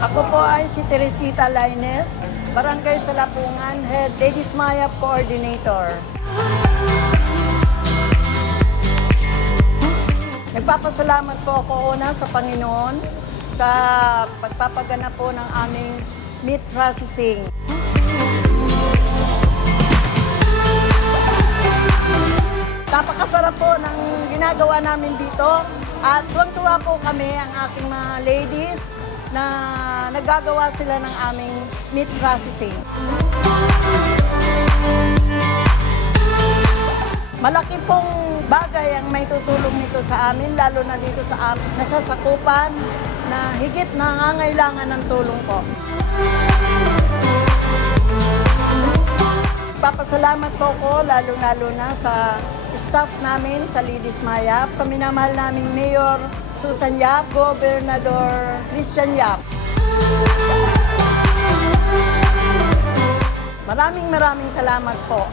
Ako po ay si Teresita Laines, Barangay Salapungan, Head Ladies Maya Coordinator. Nagpapasalamat po ako una sa Panginoon sa pagpapaganap po ng aming meat processing. Napakasarap po ng ginagawa namin dito at tuwang-tuwa po kami ang aking mga ladies na naggagawa sila ng aming meat processing. Malaki pong bagay ang may tutulong nito sa amin, lalo na dito sa amin nasasakupan na higit nangangailangan ng tulong po. Papasalamat po ko lalo-lalo na sa staff namin sa Ladies Maya, sa minamahal naming Mayor Susan Yap, Gobernador Christian Yap. Maraming salamat po.